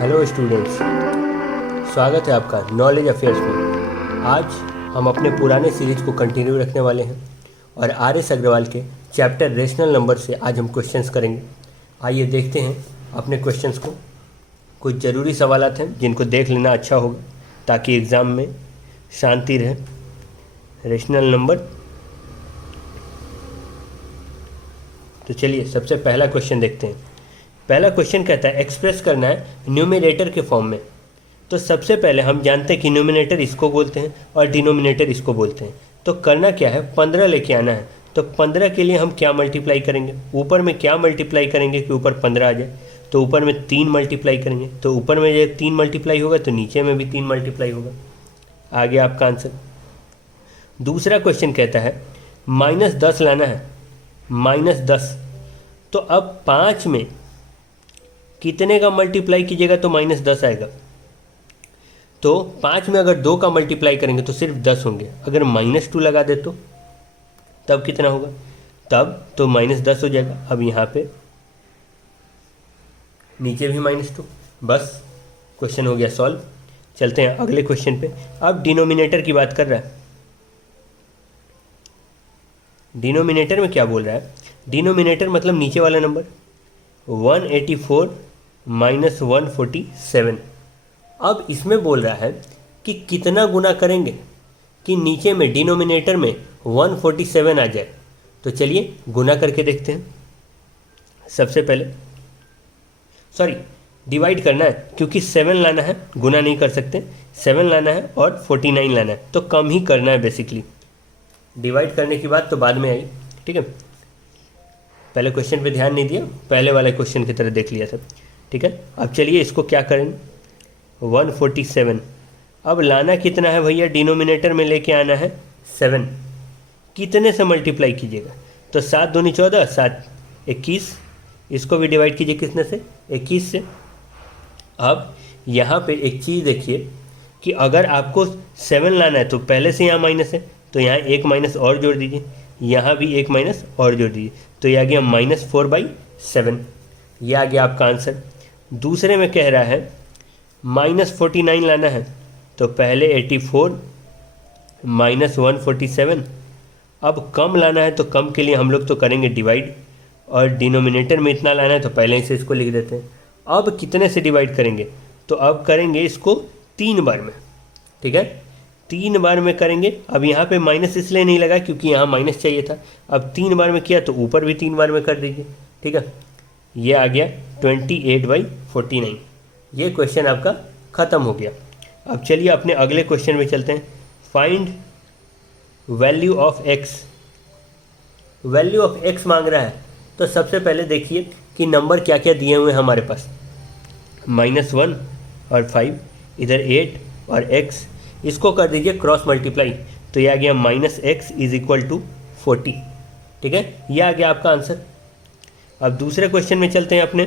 Hello students, स्वागत है आपका नॉलेज अफेयर्स में। आज हम अपने पुराने सीरीज को कंटिन्यू रखने वाले हैं और आर एस अग्रवाल के चैप्टर रेशनल नंबर से आज हम क्वेश्चंस करेंगे। आइए देखते हैं अपने क्वेश्चंस को। कुछ ज़रूरी सवालात हैं जिनको देख लेना अच्छा होगा ताकि एग्ज़ाम में शांति रहे। रेशनल नंबर, तो चलिए सबसे पहला क्वेश्चन देखते हैं। पहला क्वेश्चन कहता है एक्सप्रेस करना है न्यूमरेटर के फॉर्म में। तो सबसे पहले हम जानते हैं कि न्यूमरेटर इसको बोलते हैं और डिनोमिनेटर इसको बोलते हैं। तो करना क्या है, 15 लेके आना है। तो 15 के लिए हम क्या मल्टीप्लाई करेंगे, ऊपर में क्या मल्टीप्लाई करेंगे कि ऊपर 15 आ जाए। तो ऊपर में 3 मल्टीप्लाई करेंगे, तो ऊपर में ये 3 मल्टीप्लाई होगा तो नीचे में भी 3 मल्टीप्लाई होगा। आ गया आपका आंसर। दूसरा क्वेश्चन कहता है -10 लाना है, -10। तो अब 5 में कितने का मल्टीप्लाई कीजिएगा तो -10 आएगा। तो 5 में अगर 2 का मल्टीप्लाई करेंगे तो सिर्फ 10 होंगे। अगर -2 लगा दे तो तब कितना होगा, तब तो -10 हो जाएगा। अब यहाँ पे नीचे भी -2। बस क्वेश्चन हो गया सॉल्व। चलते हैं अगले क्वेश्चन पे। अब डिनोमिनेटर की बात कर रहा है। डिनोमिनेटर में क्या बोल रहा है, डिनोमिनेटर मतलब नीचे वाला नंबर 184 -147। अब इसमें बोल रहा है कि कितना गुना करेंगे कि नीचे में डिनोमिनेटर में 147 आ जाए। तो चलिए गुना करके देखते हैं। सबसे पहले डिवाइड करना है, क्योंकि 7 लाना है, गुना नहीं कर सकते। 7 लाना है और 49 लाना है, तो कम ही करना है बेसिकली। डिवाइड करने की बात तो बाद में आई, ठीक है। पहले क्वेश्चन पे ध्यान नहीं दिया, पहले वाले क्वेश्चन की तरह देख लिया था, ठीक है। अब चलिए इसको क्या करें, 147। अब लाना कितना है भैया, डिनोमिनेटर में लेके आना है 7। कितने से मल्टीप्लाई कीजिएगा, तो 7 दूनी 14, 7 21। इसको भी डिवाइड कीजिए किसने से, 21 से। अब यहाँ पे एक चीज़ देखिए कि अगर आपको 7 लाना है तो पहले से यहाँ माइनस है, तो यहाँ एक माइनस और जोड़ दीजिए, यहाँ भी एक माइनस और जोड़ दीजिए, तो ये आ गया -4/7। ये आ गया आपका आंसर। दूसरे में कह रहा है -49 लाना है, तो पहले 84 -147। अब कम लाना है तो कम के लिए हम लोग तो करेंगे डिवाइड, और डिनोमिनेटर में इतना लाना है तो पहले ही से इसको लिख देते हैं। अब कितने से डिवाइड करेंगे, तो अब करेंगे इसको 3 बार में, ठीक है। 3 बार में करेंगे। अब यहाँ पे माइनस इसलिए नहीं लगा क्योंकि यहाँ माइनस चाहिए था। अब 3 बार में किया तो ऊपर भी 3 बार में कर दीजिए, ठीक है। ये आ गया 28/49। ये क्वेश्चन आपका ख़त्म हो गया। अब चलिए अपने अगले क्वेश्चन में चलते हैं। Find value of x. Value of x मांग रहा है, तो सबसे पहले देखिए कि नंबर क्या क्या दिए हुए हैं हमारे पास। -1 और 5, इधर 8 और x, इसको कर दीजिए क्रॉस मल्टीप्लाई, तो ये आ गया -x = 40, ठीक है। ये आ गया आपका आंसर। अब दूसरे क्वेश्चन में चलते हैं अपने।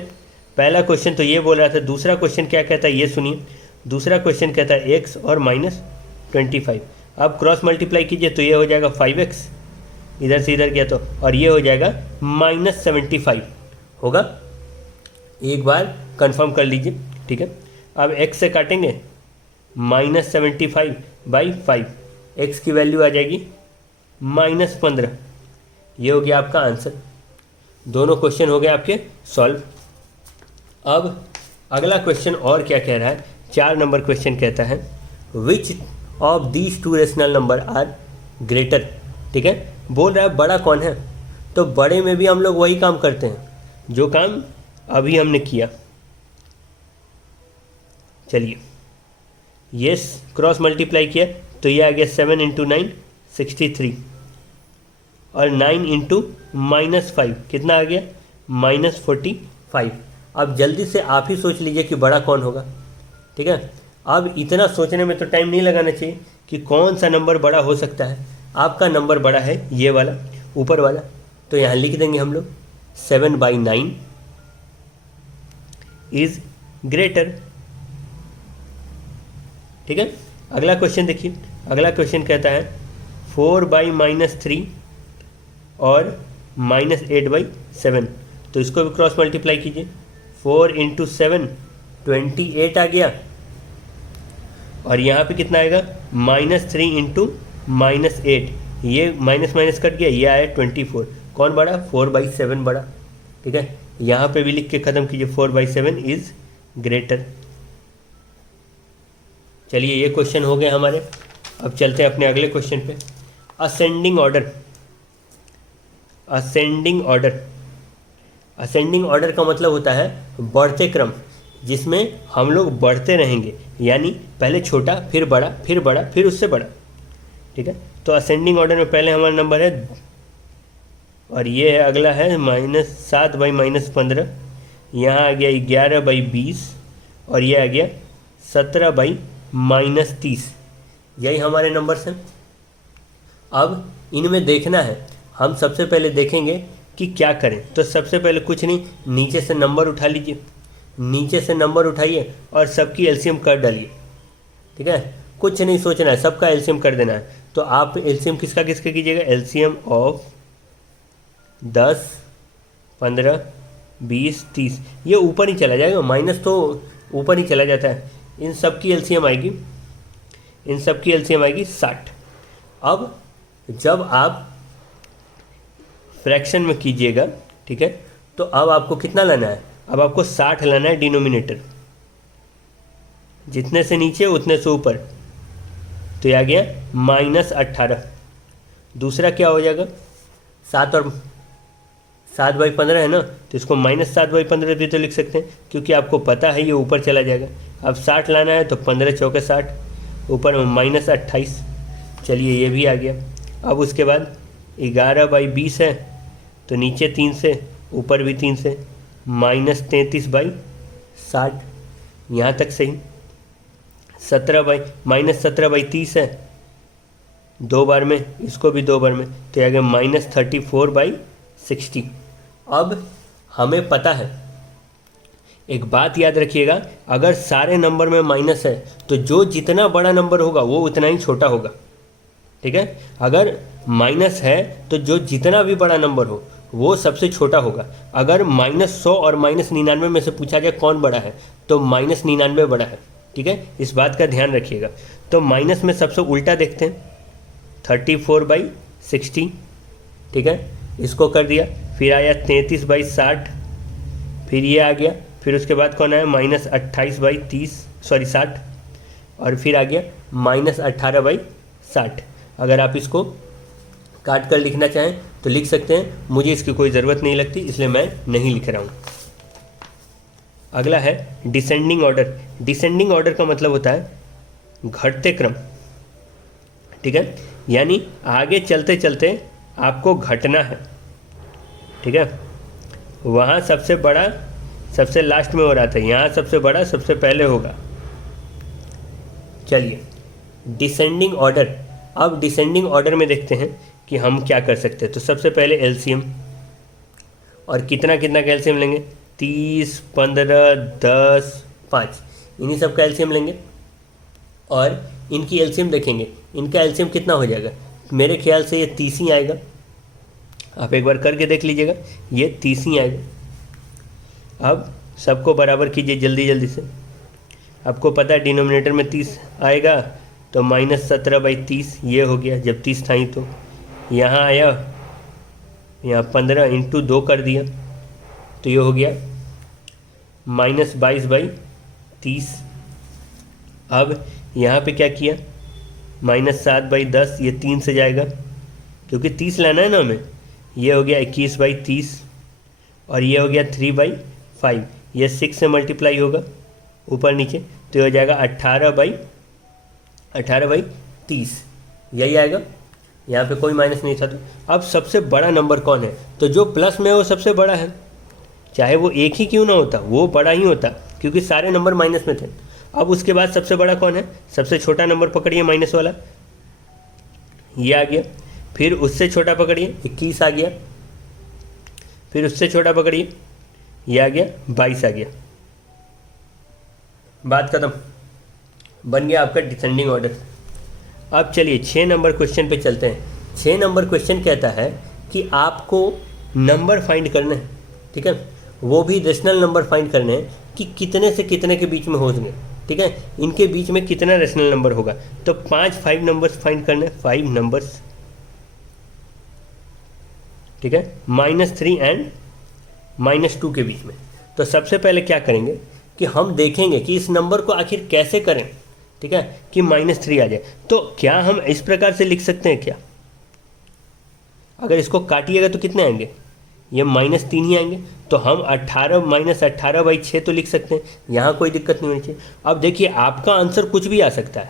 पहला क्वेश्चन तो ये बोल रहा था, दूसरा क्वेश्चन क्या कहता है ये सुनिए। दूसरा क्वेश्चन कहता है x और -25। अब क्रॉस मल्टीप्लाई कीजिए तो ये हो जाएगा 5x, इधर से इधर गया तो, और ये हो जाएगा -75 होगा। एक बार कंफर्म कर लीजिए, ठीक है। अब x से काटेंगे, -75/5, x की वैल्यू आ जाएगी -15। ये हो गया आपका आंसर। दोनों क्वेश्चन हो गए आपके सॉल्व। अब अगला क्वेश्चन और क्या कह रहा है, 4 नंबर क्वेश्चन कहता है which of these 2 rational number are greater, ठीक है। बोल रहा है बड़ा कौन है, तो बड़े में भी हम लोग वही काम करते हैं जो काम अभी हमने किया। चलिए यस, क्रॉस मल्टीप्लाई किया तो ये आ गया 7 × 9 63, और 9 × -5 कितना आ गया, -45। अब जल्दी से आप ही सोच लीजिए कि बड़ा कौन होगा, ठीक है। अब इतना सोचने में तो टाइम नहीं लगाना चाहिए कि कौन सा नंबर बड़ा हो सकता है। आपका नंबर बड़ा है ये वाला, ऊपर वाला, तो यहाँ लिख देंगे हम लोग 7/9 इज ग्रेटर, ठीक है। अगला क्वेश्चन देखिए। अगला क्वेश्चन कहता है 4/-3 और -8/7। तो इसको भी क्रॉस मल्टीप्लाई कीजिए। 4 × 7 28 आ गया, और यहाँ पे कितना आएगा -3 इंटू -8, ये माइनस माइनस कट गया, ये आया 24। कौन बड़ा? 4/7 बड़ा। ठीक है, यहाँ पे भी लिख के ख़त्म कीजिए 4/7 इज़ ग्रेटर। चलिए ये क्वेश्चन हो गए हमारे। अब चलते हैं अपने अगले क्वेश्चन पे। Ascending order. Ascending order, ascending order का मतलब होता है बढ़ते क्रम, जिसमें हम लोग बढ़ते रहेंगे, यानी पहले छोटा, फिर बड़ा, फिर बड़ा, फिर उससे बड़ा। ठीक है, तो असेंडिंग ऑर्डर में पहले हमारा नंबर है, और ये है अगला है -7/-15, यहाँ आ गया 11/20, और ये आ गया 17/-30। यही हमारे नंबर्स हैं। अब इनमें देखना है, हम सबसे पहले देखेंगे कि क्या करें। तो सबसे पहले कुछ नहीं, नीचे से नंबर उठा लीजिए, नीचे से नंबर उठाइए और सबकी एलसीएम कर डालिए। ठीक है, कुछ नहीं सोचना है, सबका एलसीएम कर देना है। तो आप एलसीएम किसका किसका कीजिएगा? एलसीएम ऑफ 10, 15, 20, 30, ये ऊपर ही चला जाएगा, माइनस तो ऊपर ही चला जाता है। इन सब की एलसीएम आएगी, इन सब की एलसीएम आएगी 60। अब जब आप फ्रैक्शन में कीजिएगा, ठीक है, तो अब आपको कितना लाना है? अब आपको 60 लाना है डिनोमिनेटर, जितने से नीचे उतने से ऊपर। तो ये आ गया -18। दूसरा क्या हो जाएगा? 7 और 7/15 है ना, तो इसको -7/15 भी तो लिख सकते हैं, क्योंकि आपको पता है ये ऊपर चला जाएगा। अब 60 लाना है तो 15 चौके 60, ऊपर में -28। चलिए ये भी आ गया। अब उसके बाद 11/20 है, तो नीचे 3 से, ऊपर भी 3 से, -33/60, यहाँ तक सही। -17/30 है, 2 बार में, इसको भी 2 बार में, तो ये आ गया -34/60। अब हमें पता है, एक बात याद रखिएगा, अगर सारे नंबर में माइनस है तो जो जितना बड़ा नंबर होगा वो उतना ही छोटा होगा। ठीक है, अगर माइनस है तो जो जितना भी बड़ा नंबर हो वो सबसे छोटा होगा। अगर -100 और -99 में से पूछा जाए कौन बड़ा है, तो -99 बड़ा है। ठीक है, इस बात का ध्यान रखिएगा। तो माइनस में सबसे उल्टा देखते हैं, 34/60। ठीक है, इसको कर दिया, फिर आया 33/60, फिर ये आ गया, फिर उसके बाद कौन आया? -28/60, और फिर आ गया -18/60। अगर आप इसको काट कर लिखना चाहें तो लिख सकते हैं, मुझे इसकी कोई ज़रूरत नहीं लगती, इसलिए मैं नहीं लिख रहा हूँ। अगला है डिसेंडिंग ऑर्डर। डिसेंडिंग ऑर्डर का मतलब होता है घटते क्रम। ठीक है, यानी आगे चलते चलते आपको घटना है। ठीक है, वहाँ सबसे बड़ा सबसे लास्ट में हो रहा था, यहाँ सबसे बड़ा सबसे पहले होगा। चलिए डिसेंडिंग ऑर्डर। अब डिसेंडिंग ऑर्डर में देखते हैं कि हम क्या कर सकते हैं। तो सबसे पहले एलसीएम, और कितना कितना का एलसीएम लेंगे? 30, 15, 10, 5, इन्हीं सब का एलसीएम लेंगे और इनकी एलसीएम देखेंगे। इनका एलसीएम कितना हो जाएगा? मेरे ख्याल से ये 30 ही आएगा। आप एक बार करके देख लीजिएगा, ये 30 ही आएगा। अब सबको बराबर कीजिए जल्दी जल्दी से। आपको पता है डिनोमिनेटर में 30 आएगा, तो -17/30 ये हो गया। जब 30 था ही तो यहाँ आया, यहाँ 15 × 2 कर दिया, तो ये हो गया -22/30। अब यहाँ पे क्या किया? -7/10, ये 3 से जाएगा, क्योंकि 30 लाना है ना हमें। ये हो गया 21/30, और ये हो गया 3/5। ये 6 से मल्टीप्लाई होगा ऊपर नीचे, तो ये हो जाएगा 18/30। यही आएगा, यहाँ पे कोई माइनस नहीं था। तो अब सबसे बड़ा नंबर कौन है? तो जो प्लस में है वो सबसे बड़ा है, चाहे वो एक ही क्यों ना होता, वो बड़ा ही होता, क्योंकि सारे नंबर माइनस में थे। अब उसके बाद सबसे बड़ा कौन है? सबसे छोटा नंबर पकड़िए माइनस वाला, ये आ गया। फिर उससे छोटा पकड़िए, 21 आ गया। फिर उससे छोटा पकड़िए, ये आ गया 22 आ गया। बात खत्म, बन गया आपका डिसेंडिंग ऑर्डर। अब चलिए 6 नंबर क्वेश्चन पे चलते हैं। 6 नंबर क्वेश्चन कहता है कि आपको नंबर फाइंड करने हैं। ठीक है, वो भी रेशनल नंबर फाइंड करने हैं कि कितने से कितने के बीच में होंगे, ठीक है, इनके बीच में कितना रेशनल नंबर होगा। तो 5 नंबर्स फाइंड करने, 5 नंबर्स, ठीक है, -3 एंड -2 के बीच में। तो सबसे पहले क्या करेंगे कि हम देखेंगे कि इस नंबर को आखिर कैसे करें, ठीक है, कि -3 आ जाए। तो क्या हम इस प्रकार से लिख सकते हैं क्या, अगर इसको काटिएगा तो कितने आएंगे, ये -3 ही आएंगे। तो हम 18 -18/6 तो लिख सकते हैं, यहाँ कोई दिक्कत नहीं होनी चाहिए। अब देखिए आपका आंसर कुछ भी आ सकता है,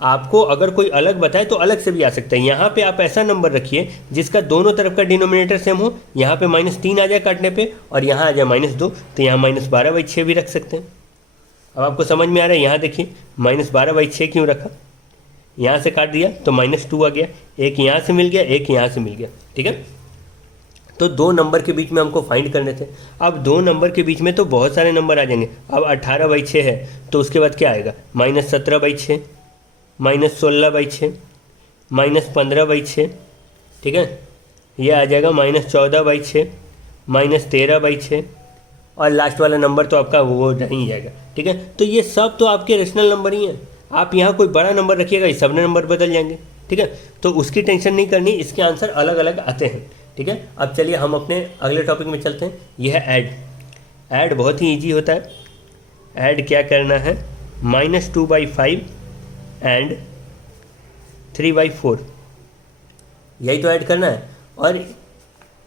आपको अगर कोई अलग बताए तो अलग से भी आ सकता है। यहाँ पे आप ऐसा नंबर रखिए जिसका दोनों तरफ का डिनोमिनेटर सेम हो, यहाँ पे -3 आ जाए काटने पे और यहाँ आ जाए -2, तो यहाँ -12/6 भी रख सकते हैं। अब आपको समझ में आ रहा है, यहाँ देखिए -12/6 क्यों रखा, यहाँ से काट दिया तो -2 आ गया, एक यहाँ से मिल गया, एक यहाँ से मिल गया, ठीक है। तो 2 नंबर के बीच में हमको फाइंड करने थे। अब 2 नंबर के बीच में तो बहुत सारे नंबर आ जाएंगे। अब 18/6 है तो उसके बाद क्या आएगा, -17/6, -16/6, -15/6, ठीक है, ये आ जाएगा -14/6, -13/6 और लास्ट वाला नंबर तो आपका वो नहीं जाएगा, ठीक है। तो ये सब तो आपके रेशनल नंबर ही हैं। आप यहाँ कोई बड़ा नंबर रखिएगा, ये सब नंबर बदल जाएंगे, ठीक है। तो उसकी टेंशन नहीं करनी, इसके आंसर अलग अलग आते हैं, ठीक है। अब चलिए हम अपने अगले टॉपिक में चलते हैं, यह है ऐड। ऐड बहुत ही ईजी होता है। ऐड क्या करना है, -2/5 एंड 3/4, यही तो ऐड करना है। और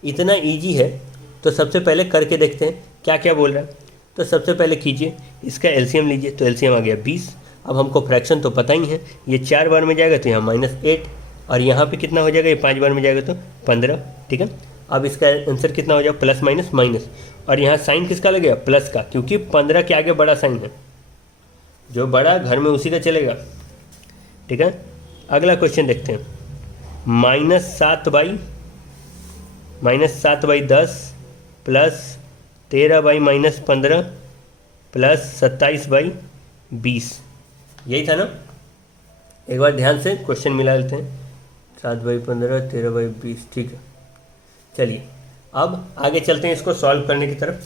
इतना ईजी है तो सबसे पहले करके देखते हैं क्या क्या बोल रहा है। तो सबसे पहले कीजिए, इसका एलसीएम लीजिए, तो एलसीएम आ गया 20। अब हमको फ्रैक्शन तो पता ही है, ये 4 बार में जाएगा तो यहाँ -8 और यहाँ पे कितना हो जाएगा, ये 5 बार में जाएगा तो 15, ठीक है। अब इसका आंसर कितना हो जाएगा, प्लस माइनस माइनस, और यहाँ साइन किसका लगेगा, प्लस का, क्योंकि 15 के आगे बड़ा साइन है, जो बड़ा घर में उसी का चलेगा, ठीक है। अगला क्वेश्चन देखते हैं, -7/10 प्लस 13/-15 प्लस 27/20, यही था ना। एक बार ध्यान से क्वेश्चन मिला लेते हैं, 7/15 13/20, ठीक है। चलिए अब आगे चलते हैं इसको सॉल्व करने की तरफ।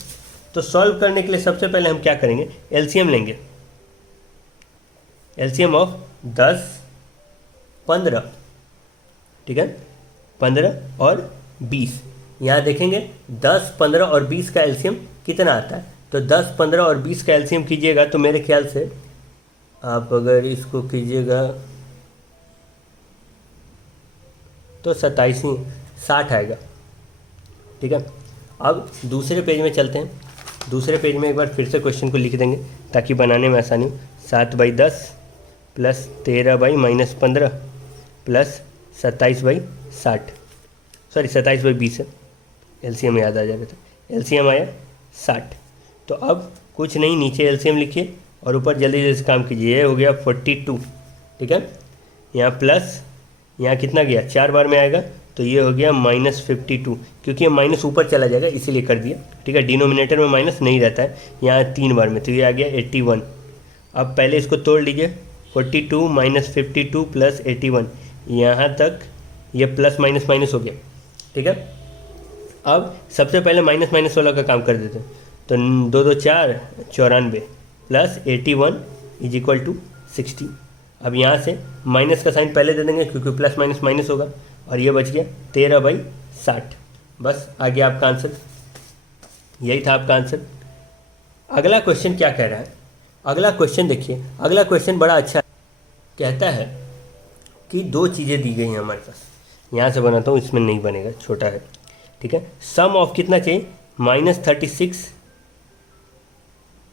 तो सॉल्व करने के लिए सबसे पहले हम क्या करेंगे, एलसीएम लेंगे, एलसीएम ऑफ 10 15, ठीक है, 15 और 20। यहाँ देखेंगे 10 15 और 20 का एलसीएम कितना आता है। तो 10 15 और 20 का एलसीएम कीजिएगा तो मेरे ख्याल से आप अगर इसको कीजिएगा तो 60 आएगा, ठीक है। अब दूसरे पेज में चलते हैं, दूसरे पेज में एक बार फिर से क्वेश्चन को लिख देंगे ताकि बनाने में आसानी हो। 7/10 प्लस 13/-15 प्लस 27/60, सॉरी 27/20 है, एलसीएम याद आ जा रहा था, एलसीएम आया 60। तो अब कुछ नहीं, नीचे एलसीएम लिखिए और ऊपर जल्दी जल्दी काम कीजिए। ये हो गया 42, ठीक है। यहाँ प्लस, यहाँ कितना गया, 4 बार में आएगा तो ये हो गया -52, क्योंकि ये माइनस ऊपर चला जाएगा इसीलिए कर दिया, ठीक है। डिनोमिनेटर में माइनस नहीं रहता है, यहाँ 3 बार में, तो ये आ गया 81। अब पहले इसको तोड़ लीजिए, 42 -52 प्लस 81, यहाँ तक ये प्लस माइनस माइनस हो गया, ठीक है। अब सबसे पहले माइनस माइनस वाला का काम कर देते हैं। तो 2 2 4 94 प्लस 81 = 60। अब यहाँ से माइनस का साइन पहले दे देंगे क्योंकि प्लस माइनस माइनस होगा, और ये बच गया 13/60। बस आ गया आपका आंसर, यही था आपका आंसर। अगला क्वेश्चन क्या कह रहा है, अगला क्वेश्चन देखिए, अगला क्वेश्चन बड़ा अच्छा है। कहता है कि 2 चीज़ें दी गई हैं हमारे पास, यहाँ से बनाता हूँ, इसमें नहीं बनेगा, छोटा है, ठीक है। सम ऑफ कितना चाहिए, -36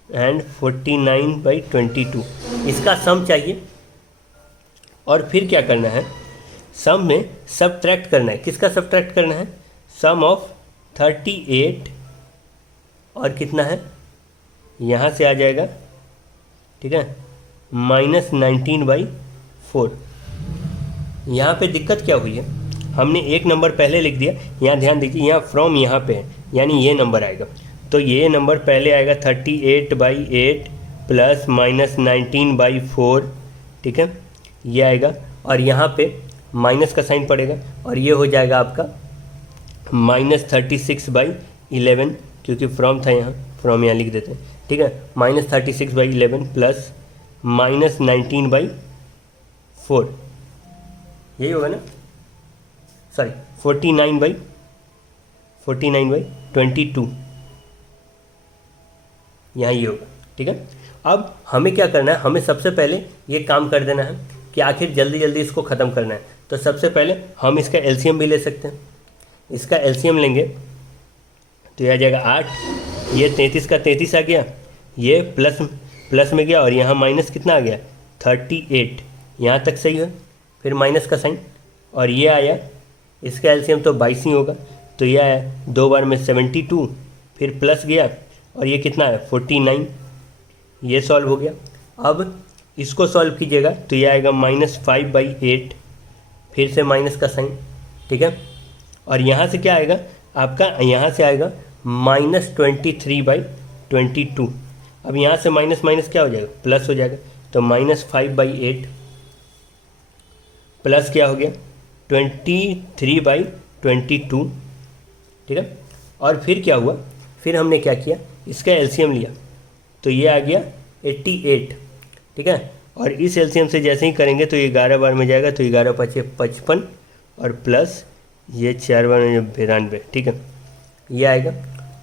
एंड 49/22, इसका सम चाहिए। और फिर क्या करना है, सम में सब्ट्रैक्ट करना है। किसका सब्ट्रैक्ट करना है, सम ऑफ 38 और कितना है, यहाँ से आ जाएगा, ठीक है, -19/4। यहाँ पे दिक्कत क्या हुई है, हमने एक नंबर पहले लिख दिया। यहाँ ध्यान दीजिए, यहाँ फ्रॉम यहाँ पे है, यानी ये नंबर आएगा, तो ये नंबर पहले आएगा 38/8 प्लस -19/4, ठीक है, ये आएगा। और यहाँ पे माइनस का साइन पड़ेगा और ये हो जाएगा आपका -36/11, क्योंकि फ्रॉम था यहाँ, फ्रॉम यहाँ लिख देते हैं, ठीक है, -36/11 प्लस -19/4, यही होगा ना, सॉरी 49/22, यहाँ ये होगा। ठीक है, अब हमें क्या करना है, हमें सबसे पहले ये काम कर देना है कि आखिर जल्दी जल्दी इसको ख़त्म करना है। तो सबसे पहले हम इसका एलसीएम भी ले सकते हैं। इसका एलसीएम लेंगे तो यह आ जाएगा 8, ये 33 का 33 आ गया, ये प्लस में गया और यहाँ माइनस कितना आ गया 38, यहाँ तक सही है। फिर माइनस का साइन और ये आया, इसका एलसीएम तो 22 ही होगा, तो ये आया 2 बार में 72, फिर प्लस गया और ये कितना है 49, ये सॉल्व हो गया। अब इसको सॉल्व कीजिएगा तो ये आएगा -5/8, फिर से माइनस का साइन, ठीक है, और यहाँ से क्या आएगा आपका, यहाँ से आएगा -23/22। अब यहाँ से माइनस माइनस क्या हो जाएगा, प्लस हो जाएगा, तो -5/8 प्लस क्या हो गया 23/22, ठीक है। और फिर क्या हुआ, फिर हमने क्या किया, इसका एलसीएम लिया तो ये आ गया 88, ठीक है, और इस एलसीएम से जैसे ही करेंगे तो ये 11 बार में जाएगा, तो 11 × 5 = 55 और प्लस ये 4 बार में 92, ठीक है, ये आएगा।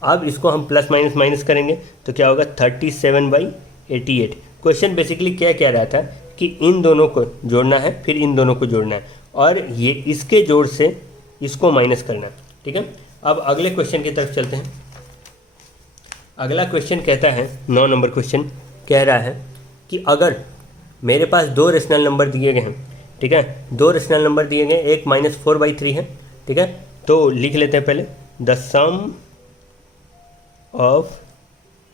अब इसको हम प्लस माइनस माइनस करेंगे तो क्या होगा 37/88। क्वेश्चन बेसिकली क्या कह रहा था कि इन दोनों को जोड़ना है, फिर इन दोनों को जोड़ना है, और ये इसके जोड़ से इसको माइनस करना है, ठीक है। अब अगले क्वेश्चन की तरफ चलते हैं। अगला क्वेश्चन कहता है, 9 नंबर क्वेश्चन कह रहा है कि अगर मेरे पास 2 रेशनल नंबर दिए गए हैं, ठीक है, 2 रेशनल नंबर दिए गए, एक -4/3 है, ठीक है, तो लिख लेते हैं पहले the sum of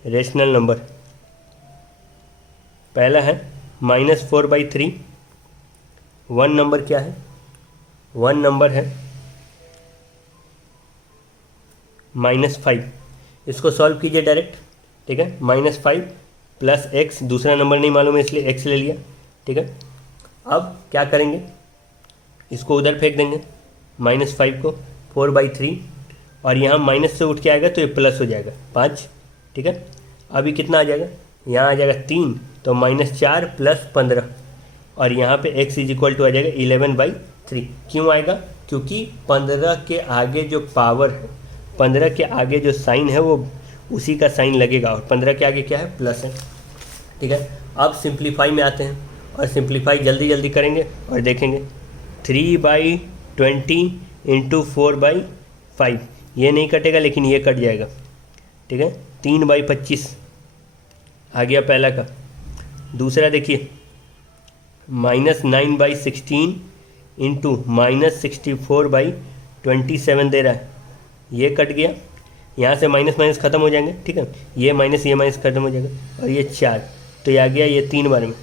rational number. पहला है -4/3, 1 नंबर क्या है, 1 नंबर है -5, इसको सॉल्व कीजिए डायरेक्ट, ठीक है, -5 + x, दूसरा नंबर नहीं मालूम है इसलिए x ले लिया, ठीक है। अब क्या करेंगे, इसको उधर फेंक देंगे, -5 को 4/3, और यहाँ माइनस से उठ के आएगा तो ये प्लस हो जाएगा 5, ठीक है। अभी कितना आ जाएगा, यहाँ आ जाएगा 3, तो -4 + 15, और यहाँ पे x = आ जाएगा 11/3। क्यों आएगा, क्योंकि 15 के आगे जो पावर है, 15 के आगे जो साइन है वो उसी का साइन लगेगा, और 15 के आगे क्या है, प्लस है, ठीक है। अब सिंप्लीफाई में आते हैं और सिंप्लीफाई जल्दी जल्दी करेंगे और देखेंगे 3/20 × 4/5, ये नहीं कटेगा लेकिन ये कट जाएगा, ठीक है, 3/25 आ गया पहला का। दूसरा देखिए -9/16 × -64/27 दे रहा है, ये कट गया, यहाँ से माइनस माइनस ख़त्म हो जाएंगे, ठीक है, ये माइनस ख़त्म हो जाएगा, और ये 4, तो ये आ गया, ये 3 बार में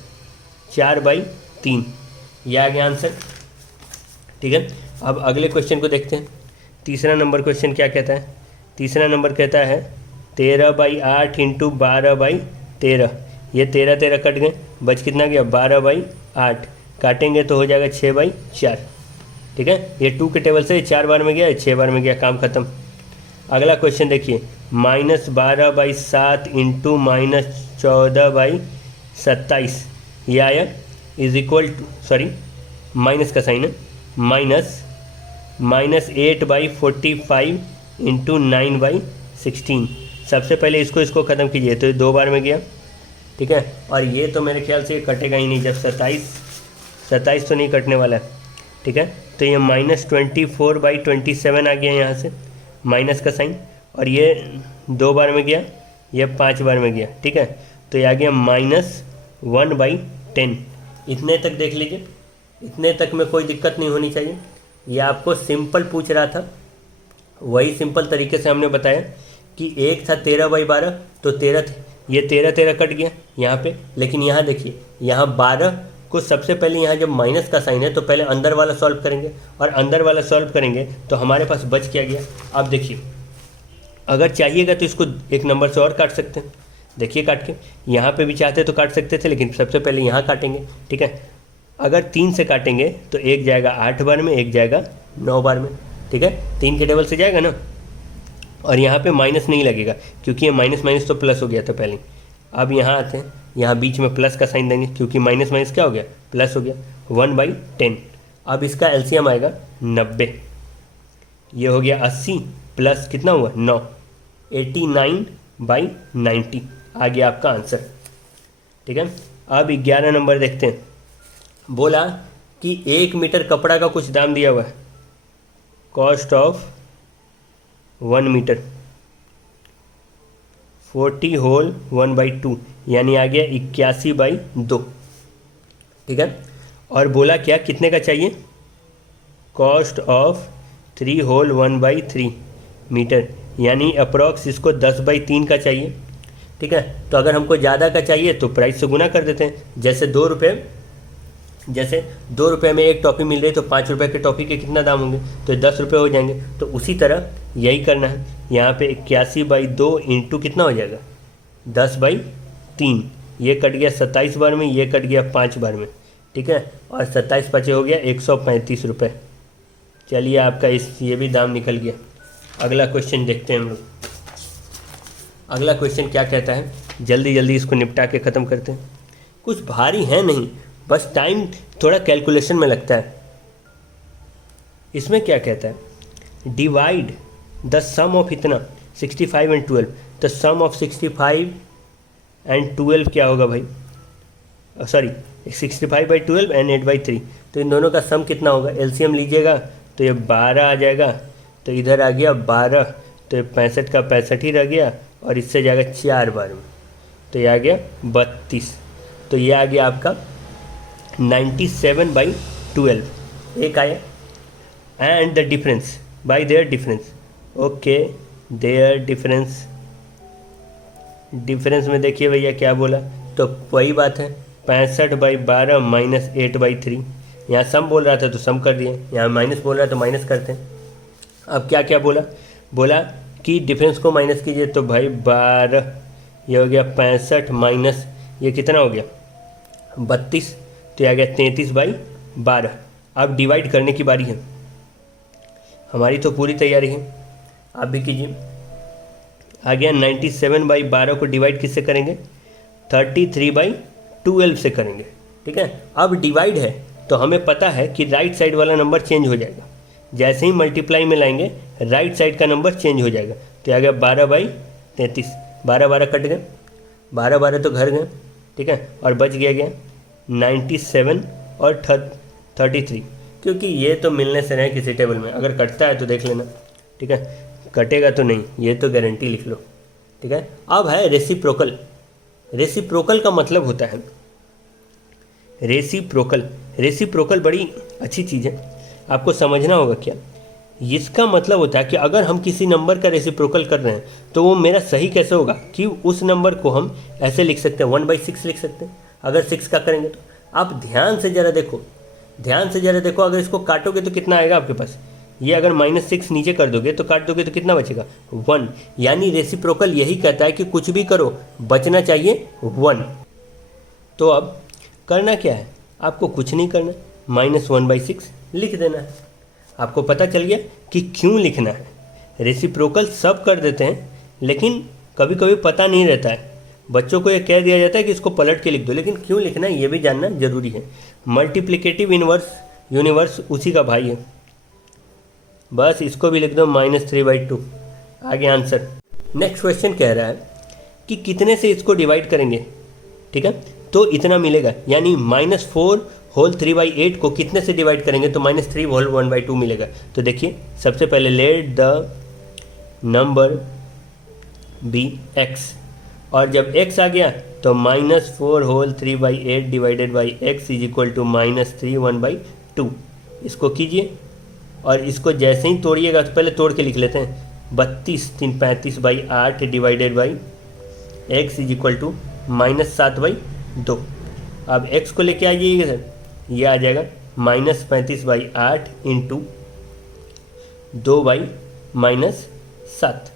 4/3, ये आ गया आंसर, ठीक है। अब अगले क्वेश्चन को देखते हैं। तीसरा नंबर क्वेश्चन क्या कहता है, तीसरा नंबर कहता है 13/8 × 12/13, ये 13 कट गए, बच कितना गया 12/8, काटेंगे तो हो जाएगा 6/4, ठीक है। ये 2 के टेबल से 4 बार में गया, 6 बार में गया, काम खत्म। अगला क्वेश्चन देखिए, -12/7 × -14/27, ये आया माइनस का साइन है, -8/45 × 9/16। सबसे पहले इसको ख़त्म कीजिए तो ये 2 बार में गया, ठीक है, और ये तो मेरे ख्याल से कटेगा ही नहीं, जब 27 तो नहीं कटने वाला है, ठीक है। तो ये -24/27 आ गया, यहाँ से माइनस का साइन, और ये 2 बार में गया, ये 5 बार में गया, ठीक है, तो ये आ गया -1/10। इतने तक देख लीजिए, इतने तक में कोई दिक्कत नहीं होनी चाहिए। ये आपको सिंपल पूछ रहा था, वही सिंपल तरीके से हमने बताया कि एक था 13/12, तो 13 ये 13 कट गया यहाँ पे, लेकिन यहाँ देखिए, यहाँ 12 को सबसे पहले, यहाँ जब माइनस का साइन है तो पहले अंदर वाला सॉल्व करेंगे, और अंदर वाला सॉल्व करेंगे तो हमारे पास बच क्या गया। अब देखिए, अगर चाहिएगा तो इसको एक नंबर से और काट सकते हैं, देखिए काट के, यहाँ पे भी चाहते तो काट सकते थे, लेकिन सबसे पहले यहाँ काटेंगे, ठीक है। अगर 3 से काटेंगे तो एक जाएगा 8 बार में, एक जाएगा 9 बार में, ठीक है, 3 के टेबल से जाएगा ना, और यहाँ पे माइनस नहीं लगेगा क्योंकि ये माइनस तो प्लस हो गया था पहले, अब यहाँ आते हैं, यहाँ बीच में प्लस का साइन देंगे क्योंकि माइनस माइनस क्या हो गया, प्लस हो गया। 1/10। अब इसका एलसीएम आएगा 90। ये हो गया 80 प्लस कितना हुआ 9, 89/90 आ गया आपका आंसर। ठीक है। अब 11 नंबर देखते हैं। बोला कि 1 मीटर कपड़ा का कुछ दाम दिया हुआ है, कॉस्ट ऑफ 1 मीटर 40 होल 1/2 यानी आ गया 81/2। ठीक है। और बोला क्या, कितने का चाहिए, कॉस्ट ऑफ 3 होल 1/3 मीटर यानी अप्रॉक्स इसको 10/3 का चाहिए। ठीक है। तो अगर हमको ज़्यादा का चाहिए तो प्राइस से गुना कर देते हैं। जैसे 2 रुपये में एक टॉफ़ी मिल रही है तो 5 रुपये के टॉफ़ी के कितना दाम होंगे, तो 10 रुपये हो जाएंगे। तो उसी तरह यही करना है, यहाँ पे 81/2 इंटू कितना हो जाएगा 10/3। ये कट गया 27 बार में, ये कट गया 5 बार में। ठीक है। और 27 पचे हो गया 135 रुपये। चलिए आपका ये भी दाम निकल गया। अगला क्वेश्चन देखते हैं हम लोग। अगला क्वेश्चन क्या कहता है, जल्दी जल्दी इसको निपटा के ख़त्म करते हैं। कुछ भारी है नहीं, बस टाइम थोड़ा कैलकुलेशन में लगता है। इसमें क्या कहता है, डिवाइड द सम ऑफ इतना 65 and 12। The sum of 65 and 12 क्या होगा भाई, सॉरी 65/12 एंड 8/3। तो इन दोनों का सम कितना होगा, एलसीएम लीजिएगा तो ये 12 आ जाएगा, तो इधर आ गया 12, तो ये 65 का 65 ही रह गया और इससे जाएगा 4 बार में, तो ये आ गया 32। तो ये आ गया आपका 97/12 एक आया। And the difference by their difference, okay their difference, difference में देखिए भैया क्या बोला, तो वही बात है 65/12 माइनस 8/3। यहाँ सम बोल रहा था तो सम कर दिए, यहाँ माइनस बोल रहा था तो माइनस करते हैं। अब क्या क्या बोला, बोला कि डिफरेंस को माइनस कीजिए, तो भाई 12, ये हो गया 65 माइनस ये कितना हो गया 32, तो ये आ गया 33/12। अब डिवाइड करने की बारी है, हमारी तो पूरी तैयारी है, आप भी कीजिए। आ गया 97/12 को डिवाइड किससे करेंगे, 33/12 से करेंगे। ठीक है। अब डिवाइड है तो हमें पता है कि राइट साइड वाला नंबर चेंज हो जाएगा, जैसे ही मल्टीप्लाई में लाएंगे राइट साइड का नंबर चेंज हो जाएगा। तो आ गया 12/33, 12 कट गए, 12 तो घर गए। ठीक है। और बच गया 97 और 33, क्योंकि ये तो मिलने से रहे किसी टेबल में, अगर कटता है तो देख लेना। ठीक है। कटेगा तो नहीं, ये तो गारंटी लिख लो। ठीक है। अब है रेसिप्रोकल। रेसिप्रोकल का मतलब होता है, रेसिप्रोकल बड़ी अच्छी चीज़ है, आपको समझना होगा क्या। इसका मतलब होता है कि अगर हम किसी नंबर का रेसिप्रोकल कर रहे हैं तो वो मेरा सही कैसे होगा, कि उस नंबर को हम ऐसे लिख सकते हैं 1/6 लिख सकते हैं अगर 6 का करेंगे तो। आप ध्यान से ज़रा देखो, अगर इसको काटोगे तो कितना आएगा आपके पास, ये अगर -6 नीचे कर दोगे तो काट दोगे तो कितना बचेगा 1। यानी रेसिप्रोकल यही कहता है कि कुछ भी करो बचना चाहिए 1। तो अब करना क्या है, आपको कुछ नहीं करना, -1/6 लिख देना है। आपको पता चल गया कि क्यों लिखना है। रेसिप्रोकल सब कर देते हैं लेकिन कभी कभी पता नहीं रहता है, बच्चों को ये कह दिया जाता है कि इसको पलट के लिख दो, लेकिन क्यों लिखना है ये भी जानना जरूरी है। मल्टीप्लिकेटिव यूनिवर्स उसी का भाई है, बस इसको भी लिख दो -3/2, आगे आंसर। नेक्स्ट क्वेश्चन कह रहा है कि कितने से इसको डिवाइड करेंगे। ठीक है। तो इतना मिलेगा, यानी -4 होल 3/8 को कितने से डिवाइड करेंगे तो -3 होल 1/2 मिलेगा। तो देखिए सबसे पहले let the number be x, और जब x आ गया तो -4 whole 3/8 divided by x is equal to -3 1/2। इसको कीजिए और इसको जैसे ही तोड़िएगा तो पहले तोड़ के लिख लेते हैं, 32 3 35/8 divided by x is equal to -7/2। अब x को लेके आइए सर, ये आ जाएगा -35/8 इंटू 2/-7।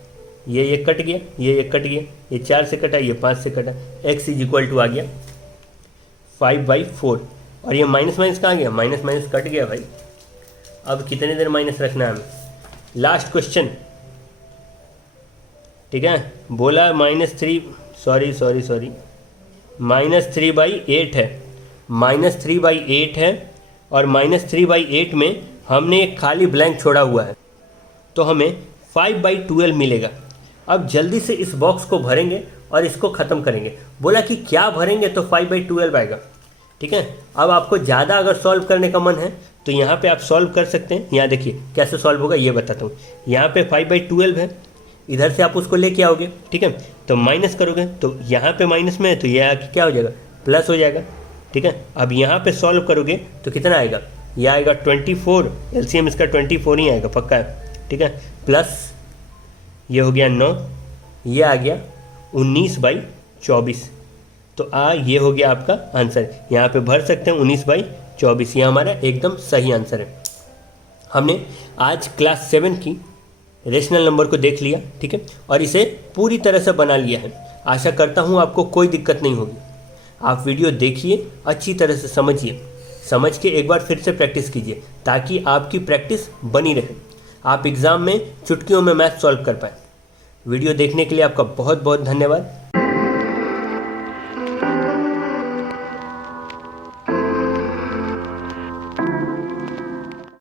ये कट गया, ये कट गया, ये 4 से कटा, ये 5 से कटा, x इज इक्वल टू आ गया 5/4। और ये माइनस कहाँ गया, माइनस कट गया भाई। अब कितने देर माइनस रखना है हमें, लास्ट क्वेश्चन। ठीक है। बोला सॉरी, -3/8 है, -3/8 है। और -3/8 में हमने एक खाली ब्लैंक छोड़ा हुआ है, तो हमें 5/12 मिलेगा। अब जल्दी से इस बॉक्स को भरेंगे और इसको ख़त्म करेंगे। बोला कि क्या भरेंगे, तो 5/12 आएगा। ठीक है, अब आपको ज़्यादा अगर सॉल्व करने का मन है तो यहाँ पे आप सॉल्व कर सकते हैं। यहाँ देखिए कैसे सॉल्व होगा ये बताता हूँ। यहाँ पे 5/12 है, इधर से आप उसको लेके आओगे। ठीक है, तो माइनस करोगे तो यहाँ पे माइनस में है, तो ये आके क्या हो जाएगा, प्लस हो जाएगा। ठीक है, अब यहाँ पे सॉल्व करोगे तो कितना आएगा, यह आएगा 24। एलसीएम इसका 24 ही आएगा, पक्का है। ठीक है, प्लस ये हो गया 9, ये आ गया 19/24। तो ये हो गया आपका आंसर। यहाँ पे भर सकते हैं 19/24, ये हमारा एकदम सही आंसर है। हमने आज क्लास 7 की रेशनल नंबर को देख लिया। ठीक है, और इसे पूरी तरह से बना लिया है। आशा करता हूँ आपको कोई दिक्कत नहीं होगी। आप वीडियो देखिए, अच्छी तरह से समझिए, समझ के एक बार फिर से प्रैक्टिस कीजिए ताकि आपकी प्रैक्टिस बनी रहे, आप एग्ज़ाम में चुटकियों में मैथ सॉल्व कर पाएँ। वीडियो देखने के लिए आपका बहुत बहुत धन्यवाद।